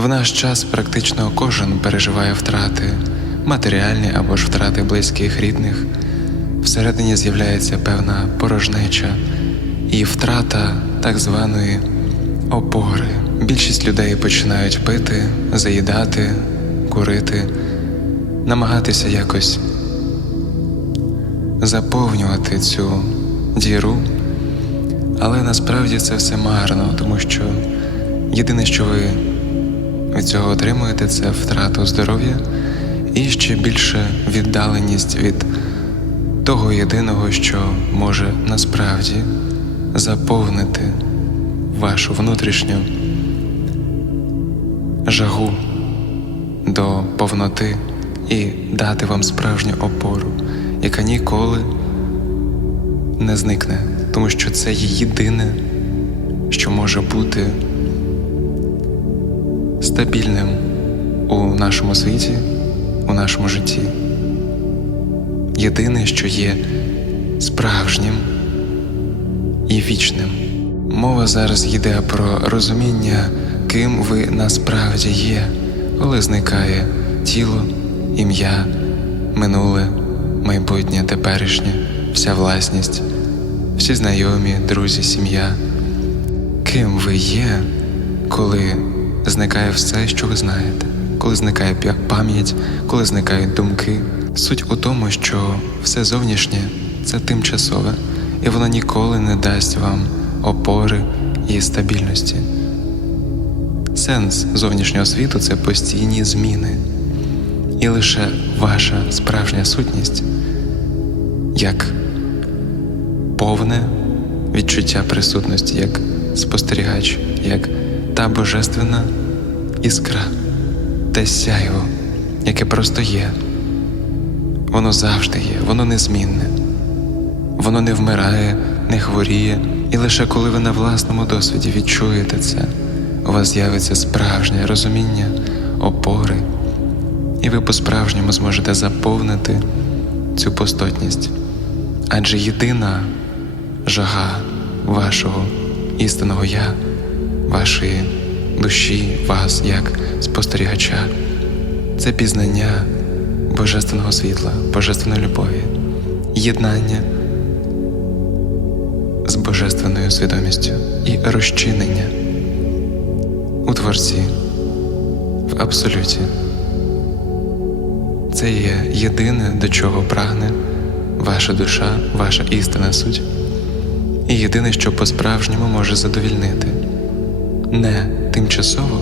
В наш час практично кожен переживає втрати, матеріальні або ж втрати близьких рідних. Всередині з'являється певна порожнеча і втрата так званої опори. Більшість людей починають пити, заїдати, курити, намагатися якось заповнювати цю діру, але насправді це все марно, тому що єдине, що ви від цього отримуєте, це втрату здоров'я і ще більше віддаленість від того єдиного, що може насправді заповнити вашу внутрішню жагу до повноти і дати вам справжню опору, яка ніколи не зникне, тому що це є єдине, що може бути стабільним у нашому світі, у нашому житті. Єдине, що є справжнім і вічним. Мова зараз йде про розуміння, ким ви насправді є, коли зникає тіло, ім'я, минуле, майбутнє, теперішнє, вся власність, всі знайомі, друзі, сім'я. Ким ви є, коли зникає все, що ви знаєте, коли зникає пам'ять, коли зникають думки. Суть у тому, що все зовнішнє це тимчасове, і воно ніколи не дасть вам опори і стабільності. Сенс зовнішнього світу це постійні зміни, і лише ваша справжня сутність як повне відчуття присутності, як спостерігач, як та божественна іскра, те сяйво, яке просто є. Воно завжди є, воно незмінне, воно не вмирає, не хворіє, і лише коли ви на власному досвіді відчуєте це, у вас з'явиться справжнє розуміння, опори, і ви по-справжньому зможете заповнити цю пустотність. Адже єдина жага вашого істинного я, вашої душі, вас як спостерігача, це пізнання божественного світла, божественної любові, єднання з божественною свідомістю і розчинення у Творці, в абсолюті. Це є єдине, до чого прагне ваша душа, ваша істинна суть, і єдине, що по-справжньому може задовільнити не тимчасово,